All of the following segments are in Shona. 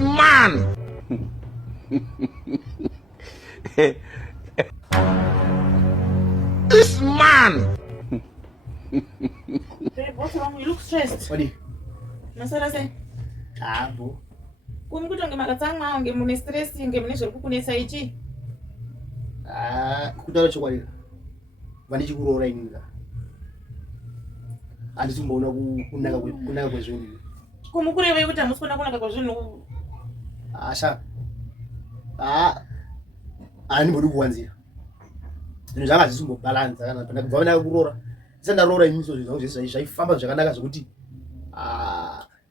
man. This man. Babe, what's wrong? You look stressed. What? Masara say. Bo. Kumkutonge makatsanga nge mune stress nge mune zviri kukunesa ichi. Kutaura chokwadi. Vane chikuroora inini. Handisi kumboona kunaka kwezvinhu. Kumukurevei kuti hamusi kuona kunaka kwezvinhu? Asha. Handimbodi kuwanzira. Zvinhu zvanga hazvisi kumbobalanza kana pana kubva vanaka kuroora. Sandaroora inini so zvinhu zvangu zvaifamba zvakanaka zvokuti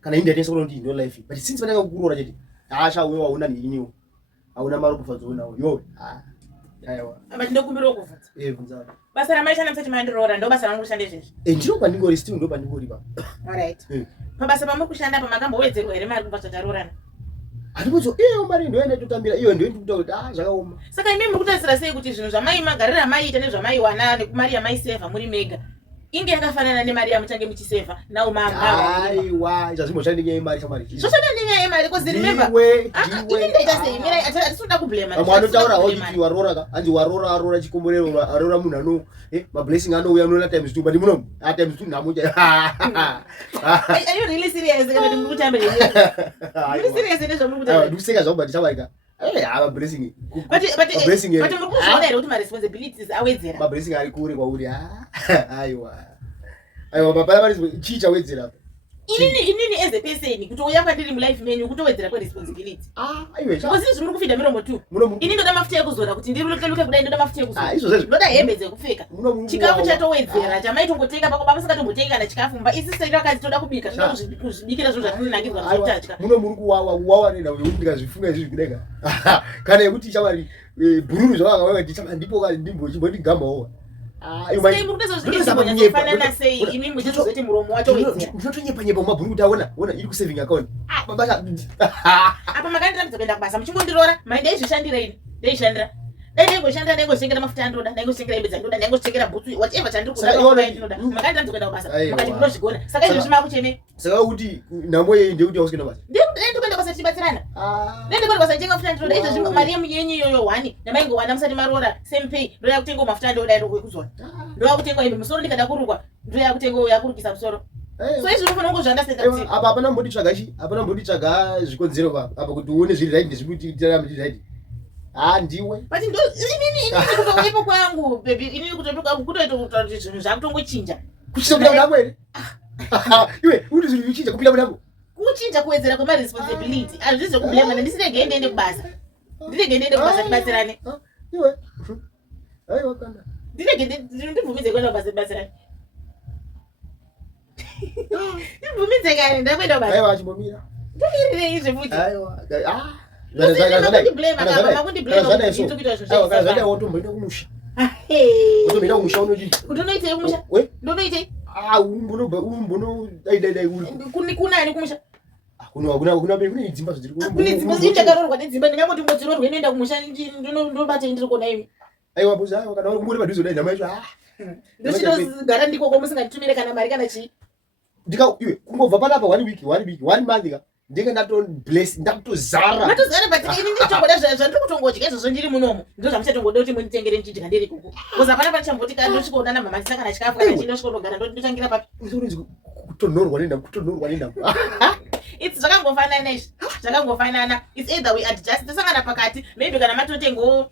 kana indi yatenesa kuti ndo life. But since vanaka kuroora chete. Asha wewe waona niniwo. Hauna maropafadzo unawo. Yo. Aiwa. But ndokumbira kuvhunza. Bvunza. Basa ramaishanda musati mandiroora ndo basa rangu kushanda izvezvi. Ndiro pandingori still ndo pandingori pa. Alright. Pabasa pamuri kushanda pamakambowedzerwa here mari kubva zvataroorana? Handikudzo mari ndoenda totambira iyo ndoenda kutaura kuti zvakaoma. Saka imi muri kutarisira sei kuti zvinhu zvamai magarira maiita nezvamaiwana nekumari yamaisevha muri mega inge yakafanana nemari yamuchange muchisevha nawo manga? Aiwa, zvazvimboshanda nyaya yemari chamari. Zvoshanda nenyaya yemari because remember. Ini ndaita sei? Mira atinoda kublame. Vamwe vanotaura kuti waroora ka, hanzi waroora chikomborero, aroora munhu ano mablessing anouya unoona times 2 but muno times 2 namucha. Are you really serious kana muri kutambira here? Muri serious nezvamuri kutambira? Ndikuseka zvavo but chavarika. Blessing. But blessing. But muri kuzviona here kuti ma responsibilities awedzera. Ma blessing ari kure kwauri. Aiwa. Aiwa baba vari chicha wedzera apa. Inini as a person kuti uya kwandiri mu life menu kutowedzera kwe responsibility. Aiwe. Because zvimuri kufida miromo 2. Ini ndoda mafuta ekuzora kuti ndiri luke kudai ndoda mafuta ekuzora. Izvo zvezvo. Ndoda hembe dzekupfeka. Chikafu chatowedzera chamaitongotenga pako baba sakatomboteka kana chikafu mba isi sai rakazi toda kubika toda kuzvibikira zvinhu zvatinonakirwa zvotadya. Muno muri kuwawa nenda kuti ndikazvifunga izvi kudeka. Kana yekuti chamari bururu zvavanga ndichama ndipo kana ndimbo chimboti gamawo. Sai muri kuzofanana sei imi muchizoti muromo wacho wedzera. Munotonyepa nyepa mabhuru kuti aona iri ku saving account. Baba apa makandira kuenda kubasa muchimondiroora mai ndaizvishandira ini ndaishandira ndaingoshandira ndaingosengera mafuta andoda ndaingosengera hembe dzandoda ndaingosengera bhutsu whatever chandiri kuda makandira kuenda kubasa makati munozvigona saka izvo zvimakuchemei saka kuti nhamo yei ndekuti yausikuenda basa ndikuenda basa tichibatsirana ndaenda basa ndichenga mafuta andoda izvo zvino mari yemunyenyi iyoyo 1 ndamaingowana musati maroora same pay ndoya kutenga mafuta andoda iro kwekuzona ndoya kutenga hembe musoro ndikada kurukwa ndoya kutenga yakurukisa musoro. So izvo unofanira kuzviandastanda kuti apa hapana mbotitsvaga hapana mbotitsvaga zvikonzero apa kuti uone zviri right ndezvikuti tirarame tiri right. Ndiwe. But ndo inini kutowepo kwangu baby inini kutotoka kutoita kuti zvinhu zvakutongochinja. Kuchinja kuda ndangu ere? Iwe uti zvinhu zvichinja kupinda munangu. Kuchinja kuwedzera kwema responsibility. Azvizo kublema ndisirege ndiende kubasa. Ndirege ndiende kubasa tibatsirane. Iwe. Aiwa kana. Ndirege ndibvumize kwenda kubasa tibatsirane. Ndibvumize kare ndakwenda kubasa. Aiwa chimomira. Ndirire izvo futi. Aiwa. kungobva panapa 1 week 1 month ndenge bless ndakutozara but ini nditongoda zvandiri kutongodya izvozvo ndiri munomo ndo zvamuchatongoda kuti munditengere ndichidya ndiri kuku koza pana pachamboti kana ndosvikoona namama ndisakana chikafu kana chindosvikondogara ndotangira papi kutonhorwa nenda it's zvakangofanana izvi zvakangofanana it's either we adjust tosangana pakati maybe kana matotengawo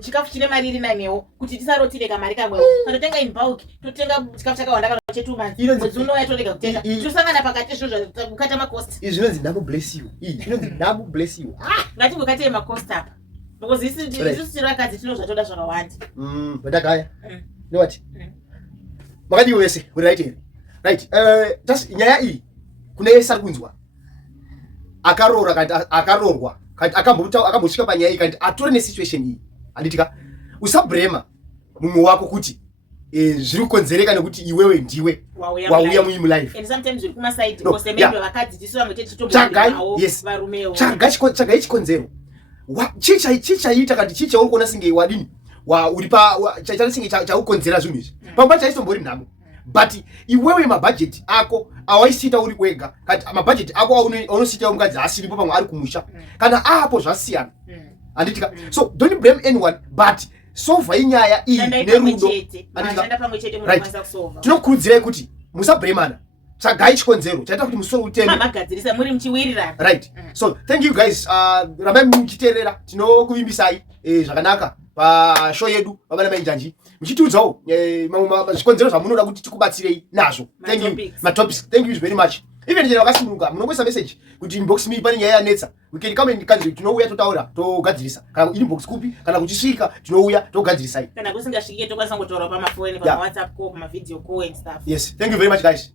chikafu chine mari iri nanewo kuti tisarotire kamari kamwewo totenga in bulk totenga chikafu chakawanda kana che 2 months mwedzi unouya torega kutenga tosangana pakati izvozvo kukata macost izvi zvinonzi ndamu bless you zvinonzi ndamu bless you ngatingokatire macost apa because isi tiri vakadzi tinozvatoda zvakawanda vandagaya nowati makadiwo vese muri right here right nyaya iyi kuna yese ari kunzwa akaroora kanti akaroorwa kanti akambosvika panyaya iyi kanti atore nesituation iyi handitika usabrema mumwe wako kuti zviri kukonzereka nekuti iwewe ndiwe wauya muimu life and sometimes we kuma side because maybe vakadzi tisu vamwe tichitombonawo varumewo chagai chikonzero chichaita kanti chichauri kuona singe wadini uri pa chaita singe chaukonzera zvinhu izvi pamba chaitombori nhamo but iwewe mabudget ako awaisita uri kwega kati mabudget ako aunosita mukadzi asiripo pamwe ari kumusha kana apo zvasiyana anditika so don't blame anyone but solve inyaya iyi nerudo tinokurudzirai kuti musabhuremana sagai chikonzero chaita kuti musoro uteme magadzirisa muri mchiwirirana right so thank you guys ramai muchiteerera tinokuvimbisai zvakanaka pashow yedu vabana mainjanji muchitiudzawo zvikonzero zvamunoda kuti tikubatsirei nazvo thank you matopics thank you very much even chero vakasimuka munongoisa message kuti inbox mi pane nyaya yanetsa we can come and kanzvi tinouya totaura togadzirisa kana inbox kupi kana kuchisvika tinouya togadzirisai kana kusingasvike tokwanisa ngotaura pamafoni pamawhatsapp call pamavideo call and stuff yes thank you very much guys